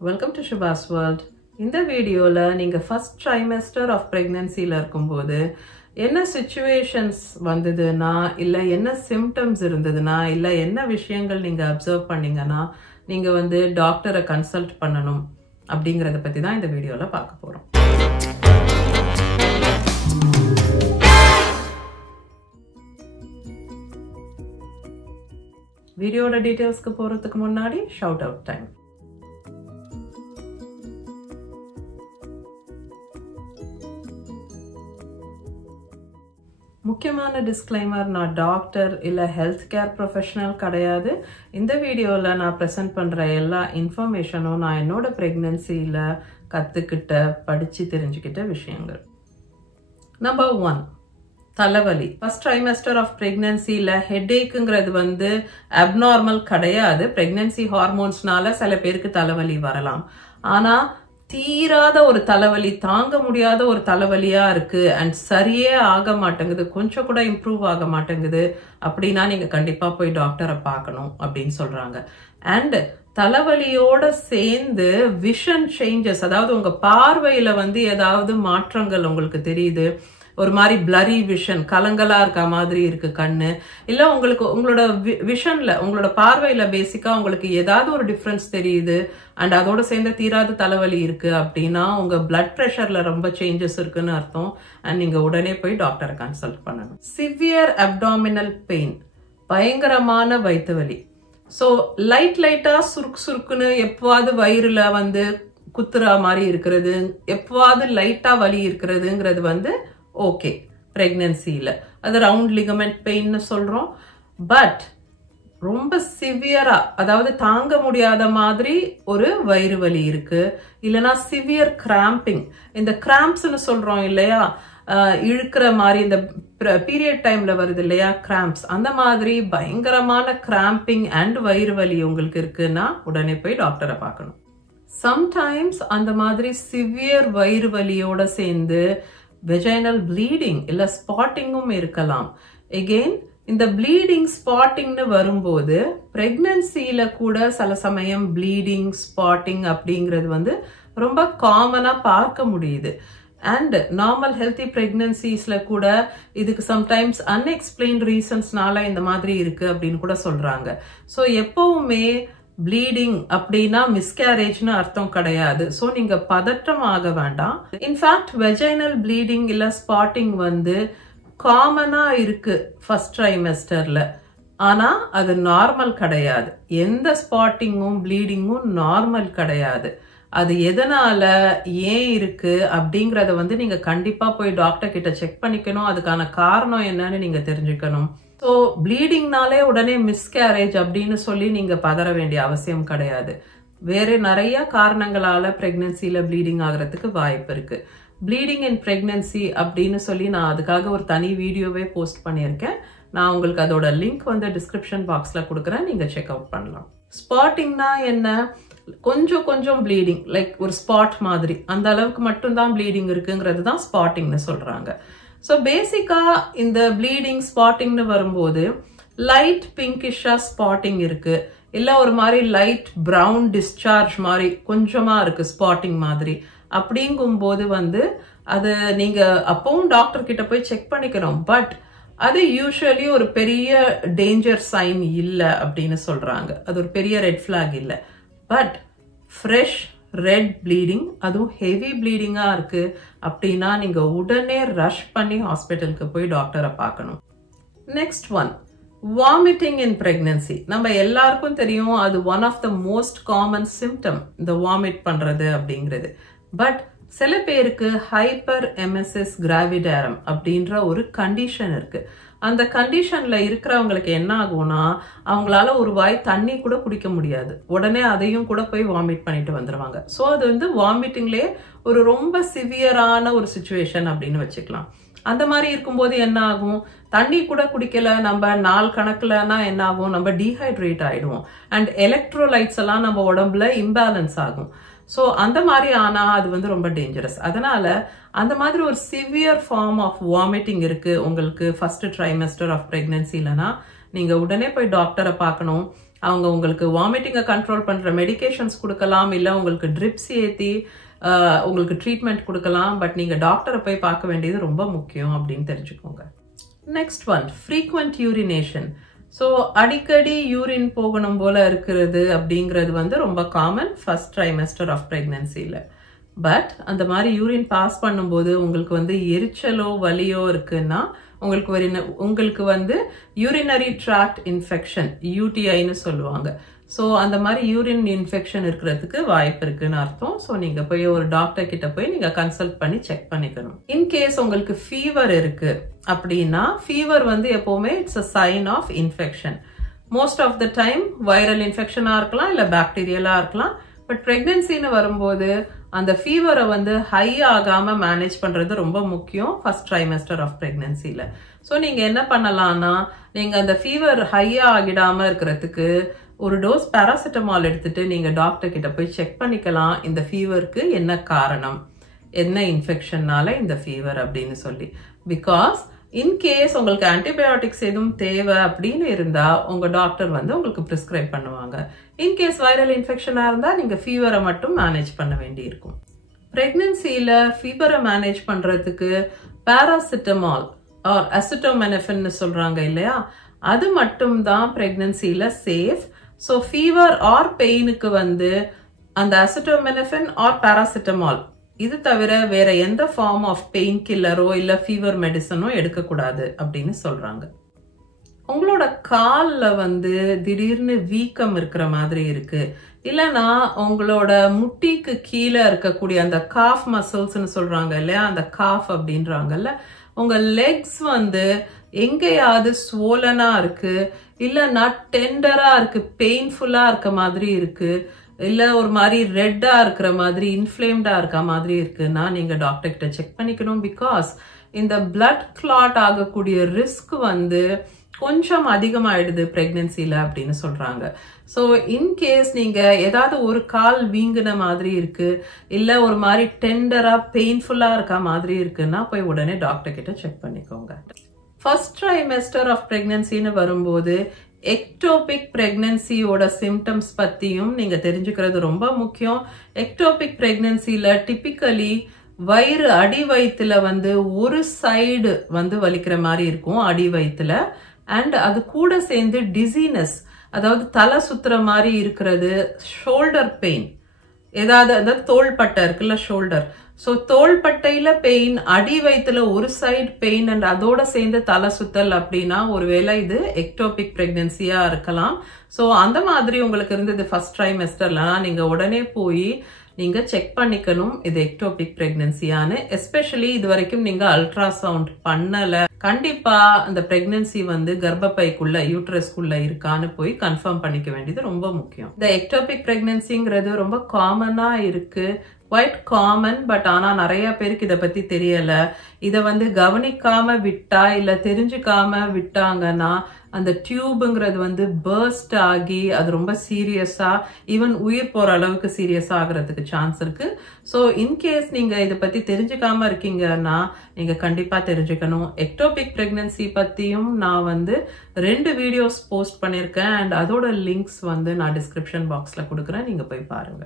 Welcome to Shubha's World. இந்த வீடியோல நீங்க ஃபர்ஸ்ட் ட்ரைமெஸ்டர் ஆஃப் பிரெக்னன்சில இருக்கும்போது என்ன சிச்சுவேஷன்ஸ் வந்ததுன்னா இல்ல என்ன சிம்டம்ஸ் இருந்ததுன்னா இல்ல என்ன விஷயங்கள் நீங்க அப்சர்வ் பண்ணீங்கன்னா நீங்க டாக்டரை கன்சல்ட் பண்ணணும் அப்படிங்கறத பத்தி தான் இந்த வீடியோல பார்க்க போறோம். வீடியோட டீடைல்ஸ்க்கு போறதுக்கு முன்னாடி ஷவுட் அவுட் டைம். முக்கியமான டிஸ்க்ளைமர், நான் டாக்டர் இல்ல ஹெல்த் கேர் ப்ரொஃபஷனல் கிடையாது. இந்த வீடியோல நான் ப்ரெசென்ட் பண்ற எல்லா இன்ஃபர்மேஷனும் நான் என்னோட பிரெக்னன்சில கத்துக்கிட்ட படிச்சு தெரிஞ்சுக்கிட்ட விஷயங்கள். நம்பர் 1, தலைவலி. ஃபர்ஸ்ட் ட்ரைமெஸ்டர் ஆஃப் பிரெக்னன்சில ஹெட்ஏக்குங்கிறது அப்நார்மல் கிடையாது. பிரெக்னன்சி ஹார்மோன்ஸ்னால சில பேருக்கு தலைவலி வரலாம். ஆனா தீராத ஒரு தலைவலி, தாங்க முடியாத ஒரு தலைவலியா இருக்கு அண்ட் சரியே ஆக மாட்டேங்குது, கொஞ்சம் கூட இம்ப்ரூவ் ஆக மாட்டேங்குது அப்படின்னா நீங்க கண்டிப்பா போய் டாக்டரை பார்க்கணும் அப்படின்னு சொல்றாங்க. அண்ட் தலைவலியோட சேர்ந்து விஷன் சேஞ்சஸ், அதாவது உங்க பார்வையில ஏதாவது மாற்றங்கள் உங்களுக்கு தெரியுது, ஒரு மாதிரி பிளரி விஷன், கலங்கலா இருக்க மாதிரி இருக்கு கண்ணு, இல்ல உங்களோட விஷன்ல உங்களோட பார்வையில பேசிக்கா உங்களுக்கு ஏதாவது ஒரு டிஃபரன்ஸ் தெரியுது அண்ட் அதோட சேர்ந்து தீராத தலைவலி இருக்கு அப்படின்னா உங்க பிளட் பிரஷர்ல ரொம்ப சேஞ்சஸ் இருக்குன்னு அர்த்தம். அண்ட் நீங்க உடனே போய் டாக்டரை கன்சல்ட் பண்ணணும். சிவியர் அப்டாமினல் பெயின், பயங்கரமான வயிற்று வலி. ஸோ லைட்டா சுருக்குன்னு எப்பவாது வயிறுல குத்துற மாதிரி இருக்கிறது, எப்பவாது லைட்டா வலி இருக்கிறதுங்கிறது ஓகே பிரெக்னன்சில. அது ரவுண்ட் லிகமெண்ட் பெயின்னு சொல்றோம். பட் ரொம்ப சிவியரா, அதாவது தாங்க முடியாத மாதிரி ஒரு வயிறு வலி இருக்கு, இல்லைன்னா சிவியர் கிராம்பிங், இந்த கிராம்ப்ஸ்ன்னு சொல்றோம் இல்லையா, இழுக்கிற மாதிரி இந்த பீரியட் டைம்ல வருது இல்லையா கிராம்ப்ஸ், அந்த மாதிரி பயங்கரமான கிராம்பிங் அண்ட் வயிறு வலி உங்களுக்கு இருக்குன்னா உடனே போய் டாக்டரை பார்க்கணும். சம்டைம்ஸ் அந்த மாதிரி சிவியர் வயிறு வலியோட சேர்ந்து வெஜைனல் ப்ளீடிங் இல்ல ஸ்பாட்டிங்கும் இருக்கலாம். எகெயின் இந்த ப்ளீடிங் ஸ்பாட்டிங்னு வரும்போது பிரெக்னன்சில கூட சில சமயம் ப்ளீடிங் ஸ்பாட்டிங் அப்படிங்கிறது ரொம்ப காமனா பார்க்க முடியுது. அண்ட் நார்மல் ஹெல்த்தி பிரெக்னன்சிஸ்ல கூட இதுக்கு சம்டைம்ஸ் அன்எக்ஸ்பிளைன்ட் ரீசன்ஸ்னால இந்த மாதிரி இருக்கு அப்படின்னு கூட சொல்றாங்க. ஸோ எப்பவுமே ப்ளீடிங் அப்படின்னா மிஸ்கேரேஜ்னு அர்த்தம் கிடையாது. ஸோ நீங்க பதற்றம் ஆக வேண்டாம். இன்ஃபேக்ட் வெஜைனல் ப்ளீடிங் இல்ல ஸ்பாட்டிங் காமனா இருக்கு ஃபர்ஸ்ட் ட்ரைமெஸ்டர்ல. ஆனா அது நார்மல் கிடையாது. எந்த ஸ்பாட்டிங்கும் ப்ளீடிங்கும் நார்மல் கிடையாது. அது எதனால ஏன் இருக்கு அப்படிங்கறத நீங்க கண்டிப்பா போய் டாக்டர் கிட்ட செக் பண்ணிக்கணும். அதுக்கான காரணம் என்னன்னு நீங்க தெரிஞ்சுக்கணும். ஸோ ப்ளீடிங்னாலே உடனே மிஸ்கேரேஜ் அப்படின்னு சொல்லி நீங்க பதற வேண்டிய அவசியம் கிடையாது. வேற நிறைய காரணங்களால பிரெக்னன்சில ப்ளீடிங் ஆகிறதுக்கு வாய்ப்பு இருக்கு. ப்ளீடிங் இன் பிரெக்னன்சி அப்படின்னு சொல்லி நான் அதுக்காக ஒரு தனி வீடியோவே போஸ்ட் பண்ணியிருக்கேன். நான் உங்களுக்கு அதோட லிங்க் டிஸ்கிரிப்ஷன் பாக்ஸ்ல கொடுக்குறேன், நீங்க செக் அவுட் பண்ணலாம். ஸ்பாட்டிங்னா என்ன? கொஞ்சம் ப்ளீடிங், லைக் ஒரு ஸ்பாட் மாதிரி, அந்த அளவுக்கு மட்டும்தான் ப்ளீடிங் இருக்குங்கிறது தான் ஸ்பாட்டிங்னு சொல்றாங்க. ஸோ பேசிக்கா இந்த ப்ளீடிங் ஸ்பாட்டிங்னு வரும்போது லைட் பிங்கிஷா ஸ்பாட்டிங் இருக்கு, இல்ல ஒரு மாதிரி லைட் பிரவுன் டிஸ்சார்ஜ் மாதிரி கொஞ்சமா இருக்கு ஸ்பாட்டிங் மாதிரி. அப்படிங்கும்போது அது நீங்க அப்பவும் டாக்டர் கிட்ட போய் செக் பண்ணிக்கணும். பட் அது யூஸ்வலி ஒரு பெரிய டேஞ்சர் சைன் இல்ல அப்படின்னு சொல்றாங்க. அது ஒரு பெரிய ரெட் ஃபிளாக் இல்ல. பட் ஃப்ரெஷ் ரெட் ப்ளீடிங், அதுவும் ஹெவி ப்ளீடிங்கா இருக்கு அப்படின்னா நீங்க உடனே ரஷ் பண்ணி ஹாஸ்பிட்டலுக்கு போய் டாக்டரை பார்க்கணும். Next one, vomiting in pregnancy. நம்ம எல்லாருக்கும் தெரியும் அது one of the most common symptom, இந்த வாமிட் பண்றது அப்படிங்கிறது. பட் சில பேருக்கு ஹைப்பர் எமெசிஸ் கிராவிடாரம் அப்படின்ற ஒரு கண்டிஷன் இருக்கு. அந்த கண்டிஷன்ல இருக்கிறவங்களுக்கு என்ன ஆகும்னா அவங்களால ஒரு வாய் தண்ணி கூட குடிக்க முடியாது, உடனே அதையும் கூட போய் வாமிட் பண்ணிட்டு வந்துருவாங்க. ஸோ அது வாமிட்டிங்லேயே ஒரு ரொம்ப சிவியரான ஒரு சிச்சுவேஷன் அப்படின்னு வச்சுக்கலாம். அந்த மாதிரி இருக்கும்போது என்ன ஆகும், தண்ணி கூட குடிக்கல நம்ம நாள் கணக்குலன்னா என்ன ஆகும், நம்ம டீஹைட்ரேட் ஆயிடுவோம் அண்ட் எலக்ட்ரோலைட்ஸ் எல்லாம் நம்ம உடம்புல இம்பேலன்ஸ் ஆகும். ஸோ அந்த மாதிரி ஆனா அது ரொம்ப டேஞ்சரஸ். அதனால அந்த மாதிரி ஒரு சிவியர் ஃபார்ம் ஆஃப் வாமிட்டிங் இருக்கு உங்களுக்கு ஃபர்ஸ்ட் ட்ரைமெஸ்டர் ஆஃப் பிரெக்னன்சிலனா நீங்க உடனே போய் டாக்டரை பார்க்கணும். அவங்க உங்களுக்கு வாமிட்டிங்கை கண்ட்ரோல் பண்ற மெடிகேஷன்ஸ் கொடுக்கலாம், இல்ல உங்களுக்கு ட்ரிப்ஸ் ஏத்தி உங்களுக்கு ட்ரீட்மெண்ட் கொடுக்கலாம். பட் நீங்க டாக்டரை போய் பார்க்க வேண்டியது ரொம்ப முக்கியம் அப்படின்னு தெரிஞ்சுக்கோங்க. Next one, frequent urination. So அடிக்கடி யூரின் போகணும் போல இருக்கிறது அப்படிங்கிறது வந்து ரொம்ப காமன் ஃபர்ஸ்ட் ட்ரைமெஸ்டர் ஆஃப் பிரெக்னன்சியில். பட் அந்த மாதிரி யூரின் பாஸ் பண்ணும்போது உங்களுக்கு வந்து எரிச்சலோ வலியோ இருக்குன்னா உங்களுக்கு வந்து யூரினரி ட்ராக்ட் இன்ஃபெக்ஷன், யூடிஐன்னு சொல்லுவாங்க. ஸோ அந்த மாதிரி யூரின் இன்ஃபெக்ஷன் இருக்கிறதுக்கு வாய்ப்பு இருக்குன்னு அர்த்தம். ஸோ நீங்க போய் ஒரு டாக்டர் கிட்ட போய் நீங்க கன்சல்ட் பண்ணி செக் பண்ணிக்கணும். இன்கேஸ் உங்களுக்கு ஃபீவர் இருக்கு அப்படின்னா, ஃபீவர் வந்து எப்பவுமே it's a sign of infection. Most of the time viral இன்ஃபெக்ஷனா இருக்கலாம், இல்ல பாக்டீரியலா இருக்கலாம். பட் பிரெக்னன்சின்னு வரும்போது அந்த ஃபீவரை வந்து ஹை ஆகாம மேனேஜ் பண்றது ரொம்ப முக்கியம் ஃபர்ஸ்ட் ட்ரைமெஸ்டர் ஆஃப் பிரெக்னன்சில. ஸோ நீங்க என்ன பண்ணலாம்னா, நீங்க அந்த ஃபீவர் ஹையா ஆகிடாம இருக்கிறதுக்கு ஒரு டோஸ் பாராசிட்டமால் எடுத்துட்டு நீங்க டாக்டர் கிட்ட போய் செக் பண்ணிக்கலாம், இந்த ஃபீவருக்கு என்ன காரணம், என்ன இன்ஃபெக்ஷன்னால இந்த ஃபீவர் அப்படின்னு சொல்லி. பிகாஸ் இன்கேஸ் உங்களுக்கு ஆன்டிபயோட்டிக்ஸ் எதுவும் தேவை அப்படின்னு இருந்தா உங்க டாக்டர் வந்து உங்களுக்கு பிரிஸ்கிரைப் பண்ணுவாங்க. இன்கேஸ் வைரல் இன்ஃபெக்ஷனா இருந்தா நீங்க ஃபீவரை மட்டும் மேனேஜ் பண்ண வேண்டி இருக்கும். பிரெக்னன்சில ஃபீவரை மேனேஜ் பண்றதுக்கு பாராசிட்டமால் ஆர் அசிட்டோமெனஃபின் சொல்றாங்க இல்லையா, அது மட்டும் தான் பிரெக்னன்சில சேஃப். ஸோ ஃபீவர் ஆர் பெயினுக்கு வந்து அந்த அசிட்டோமெனஃபின் ஆர் பாராசிட்டமால் இது தவிர வேற எந்த ஃபார்ம் ஆஃப் பெயின் கில்லரோ இல்ல ஃபீவர் மெடிசனோ எடுக்கக்கூடாது அப்படின்னு சொல்றாங்க. உங்களோட கால்ல வந்து திடீர்னு வீக்கம் இருக்கிற மாதிரி இருக்கு, இல்லைன்னா உங்களோட முட்டிக்கு கீழே இருக்கக்கூடிய அந்த காஃப் மசில்ஸ்ன்னு சொல்றாங்க இல்லையா, அந்த காஃப் அப்படின்றாங்கல்ல, உங்க லெக்ஸ் வந்து எங்கேயாவது ஸ்வோலனா இருக்கு, இல்லைன்னா டெண்டரா இருக்கு, பெயின்ஃபுல்லா இருக்க மாதிரி இருக்கு, இல்ல ஒரு மாதிரி ரெட்டா இருக்கிற மாதிரி இன்ஃப்ளேம்டா இருக்க மாதிரி இருக்குன்னா நீங்க டாக்டர் கிட்ட செக் பண்ணிக்கணும். பிகாஸ் இந்த பிளட் கிளாட் ஆகக்கூடிய ரிஸ்க் வந்து கொஞ்சம் அதிகமாயிடுது பிரெக்னன்சில அப்படின்னு சொல்றாங்க. ஸோ இன்கேஸ் நீங்க ஏதாவது ஒரு கால் வீங்கின மாதிரி இருக்கு, இல்ல ஒரு மாதிரி டெண்டரா பெயின்ஃபுல்லா இருக்க மாதிரி இருக்குன்னா போய் உடனே டாக்டர் கிட்ட செக் பண்ணிக்கோங்க. ஃபர்ஸ்ட் ட்ரைமெஸ்டர் ஆஃப் பிரெக்னன்சின்னு வரும்போது எக்டோபிக் பிரெக்னன்சியோட சிம்டம்ஸ் பத்தியும் நீங்க தெரிஞ்சுக்கிறது ரொம்ப முக்கியம். எக்டோபிக் பிரெக்னன்சில டிபிக்கலி வயிறு அடி வயிற்றுல வந்து ஒரு சைடு வந்து வலிக்கிற மாதிரி இருக்கும் அடி வயிற்றுல. அண்ட் அது கூட சேர்ந்து டிசீனஸ், அதாவது தலை சுத்துற மாதிரி இருக்கிறது, ஷோல்டர் பெயின், ஏதாவது தோள்பட்டை இருக்குல்ல ஷோல்டர், ஸோ தோள்பட்டையில பெயின், அடி வயிற்றுல ஒரு சைடு பெயின் அண்ட் அதோட சேர்ந்து தலை சுத்தல் அப்படின்னா ஒருவேளை இது எக்டோபிக் பிரெக்னன்சியா இருக்கலாம். ஸோ அந்த மாதிரி உங்களுக்கு இருந்தது ஃபர்ஸ்ட் ட்ரைமெஸ்டர்ல நீங்க உடனே போய் நீங்க செக் பண்ணிக்கணும் இது எக்டோபிக் பிரெக்னன்சியான்னு. எஸ்பெஷலி இது வரைக்கும் நீங்க அல்ட்ராசவுண்ட் பண்ணல, கண்டிப்பா அந்த பிரெக்னன்சி வந்து கர்ப்பப்பைக்குள்ள யூட்ரஸ்குள்ள இருக்கான்னு போய் கன்ஃபார்ம் பண்ணிக்க வேண்டியது ரொம்ப முக்கியம். இந்த எக்டோபிக் பிரெக்னன்சிங்கிறது ரொம்ப காமனா இருக்கு, குவைட் காமன். பட் ஆனா நிறைய பேருக்கு இதை பத்தி தெரியல. இதை வந்து கவனிக்காம விட்டா இல்ல தெரிஞ்சுக்காம விட்டாங்கன்னா அந்த டியூப்ங்கிறது வந்து பர்ஸ்ட் ஆகி அது ரொம்ப சீரியஸா ஈவன் உயிர் போற அளவுக்கு சீரியஸா ஆகிறதுக்கு சான்ஸ் இருக்கு. ஸோ இன்கேஸ் நீங்க இதை பத்தி தெரிஞ்சுக்காம இருக்கீங்கன்னா நீங்க கண்டிப்பா தெரிஞ்சுக்கணும். எக்டோபிக் பிரெக்னன்சி பத்தியும் நான் வந்து 2 வீடியோஸ் போஸ்ட் பண்ணிருக்கேன் அண்ட் அதோட லிங்க்ஸ் வந்து நான் டிஸ்கிரிப்ஷன் பாக்ஸ்ல கொடுக்குறேன், நீங்க போய் பாருங்க.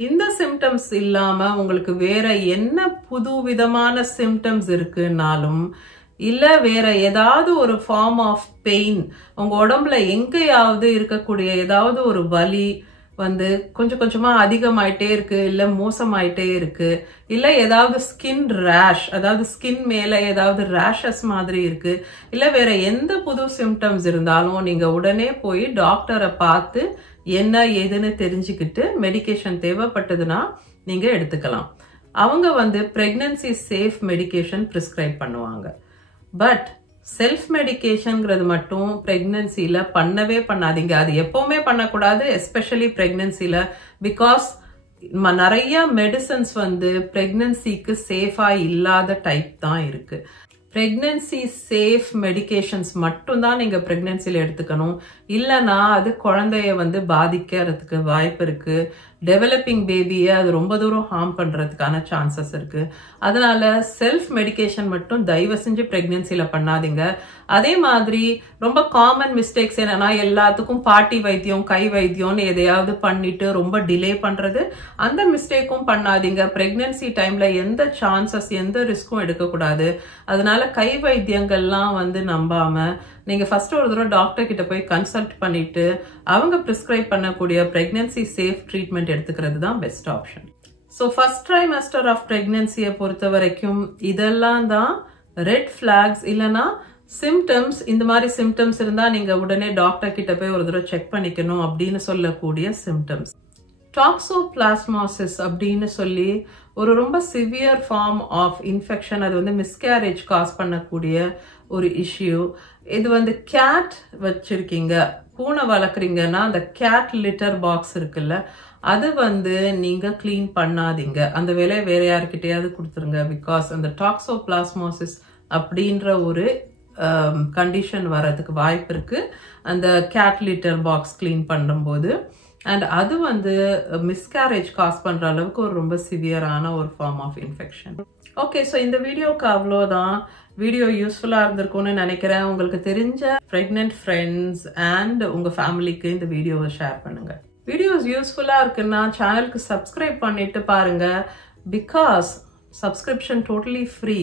இந்த சிம்டம்ஸ் இல்லாம உங்களுக்கு வேற என்ன புது விதமான சிம்டம்ஸ் இருக்குன்னாலும் இல்ல வேற ஏதாவது ஒரு ஃபார்ம் ஆஃப் பெயின், உங்க உடம்புல எங்கேயாவது இருக்கக்கூடிய ஏதாவது ஒரு வலி வந்து கொஞ்சம் கொஞ்சமா அதிகமாயிட்டே இருக்கு, இல்ல மோசமாயிட்டே இருக்கு, இல்ல ஏதாவது ஸ்கின் ரேஷ், அதாவது ஸ்கின் மேல ஏதாவது ரேஷஸ் மாதிரி இருக்கு, இல்ல வேற எந்த புது சிம்டம்ஸ் இருந்தாலும் நீங்க உடனே போய் டாக்டரை பார்த்து என்ன ஏதுன்னு தெரிஞ்சுக்கிட்டு மெடிகேஷன் தேவைப்பட்டதுன்னா நீங்க எடுத்துக்கலாம். அவங்க வந்து பிரெக்னன்சி சேஃப் மெடிகேஷன் பிரிஸ்கிரைப் பண்ணுவாங்க. பட் செல்ஃப் மெடிகேஷன்ங்கிறது மட்டும் பிரெக்னன்சில பண்ணவே பண்ணாதீங்க. அது எப்பவுமே பண்ணக்கூடாது, எஸ்பெஷலி பிரெக்னன்சில. பிகாஸ் நிறைய மெடிசன்ஸ் வந்து பிரெக்னன்சிக்கு சேஃபா இல்லாத டைப் தான் இருக்கு. பிரெக்னன்சி சேஃப் மெடிகேஷன்ஸ் மட்டும் தான் நீங்க பிரெக்னன்சில எடுத்துக்கணும். இல்லைன்னா அது குழந்தைய வந்து பாதிக்கிறதுக்கு வாய்ப்பு இருக்கு. டெவலப்பிங் பேபியை அது ரொம்ப தூரம் ஹார்ம் பண்றதுக்கான சான்சஸ் இருக்கு. அதனால செல்ஃப் மெடிகேஷன் மட்டும் தயவு செஞ்சு பிரெக்னன்சில பண்ணாதீங்க. அதே மாதிரி ரொம்ப காமன் மிஸ்டேக்ஸ் என்னன்னா, எல்லாத்துக்கும் பாட்டி வைத்தியம் கை வைத்தியம்னு எதையாவது பண்ணிட்டு ரொம்ப டிலே பண்றது. அந்த மிஸ்டேக்கும் பண்ணாதீங்க. பிரெக்னன்சி டைம்ல எந்த சான்சஸ் எந்த ரிஸ்க்கும் எடுக்கக்கூடாது. அதனால கை வைத்தியங்கள்லாம் நம்பாம நீங்க ஃபர்ஸ்ட் ஒரு தடவை டாக்டர் கிட்ட போய் கன்சல்ட் பண்ணிட்டு அவங்க பிரிஸ்கிரைப் பண்ணக்கூடிய பிரெக்னன்சி சேஃப் ட்ரீட்மெண்ட் எடுத்துக்கிறது தான் best option. So first trimester of பிரெக்னன்சியை பொறுத்த வரைக்கும் இதெல்லாம் தான் ரெட் ஃபிளாக்ஸ் இல்லைன்னா சிம்டம்ஸ். இந்த மாதிரி சிம்டம்ஸ் இருந்தா நீங்க உடனே டாக்டர் கிட்ட போய் ஒரு தடவை செக் பண்ணிக்கணும் அப்படின்னு சொல்லக்கூடிய சிம்டம்ஸ். டாக்ஸோபிளாஸ்மோசிஸ் அப்படின்னு சொல்லி ஒரு ரொம்ப சிவியர் ஃபார்ம் ஆஃப் இன்ஃபெக்ஷன். அது மிஸ்கேரேஜ் காஸ் பண்ணக்கூடிய ஒரு இஷ்யூ. இது கேட் வச்சிருக்கீங்க, பூனை வளர்க்குறீங்கன்னா அந்த கேட் லிட்டர் பாக்ஸ் இருக்குல்ல, அது நீங்க கிளீன் பண்ணாதீங்க. அந்த வேலையை வேற யாருக்கிட்டையாவது கொடுத்துருங்க. பிகாஸ் அந்த டாக்ஸோபிளாஸ்மோசிஸ் அப்படின்ற ஒரு கண்டிஷன் வர்றதுக்கு வாய்ப்பு இருக்கு அந்த கேட் லிட்டர் பாக்ஸ் கிளீன் பண்ணும்போது. அண்ட் அது மிஸ்கேரேஜ் காஸ் பண்ற அளவுக்கு ஒரு ரொம்ப சிவியரான ஒரு form of infection. Okay, so இந்த வீடியோக்கு அவ்வளோதான். வீடியோ யூஸ்ஃபுல்லா இருந்திருக்கும்னு நினைக்கிறேன். உங்களுக்கு தெரிஞ்ச பிரெக்னென்ட் ஃப்ரெண்ட்ஸ் அண்ட் உங்க ஃபேமிலிக்கு இந்த வீடியோவை ஷேர் பண்ணுங்க. வீடியோஸ் யூஸ்ஃபுல்லா இருக்குன்னா சேனலுக்கு சப்ஸ்கிரைப் பண்ணிட்டு பாருங்க. Because subscription totally free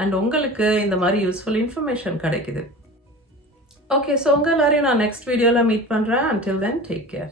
and உங்களுக்கு இந்த மாதிரி யூஸ்ஃபுல் இன்ஃபர்மேஷன் கிடைக்குது. ஓகே, ஸோ உங்க எல்லாரையும் நான் நெக்ஸ்ட் வீடியோல மீட் பண்றேன். until then, take care.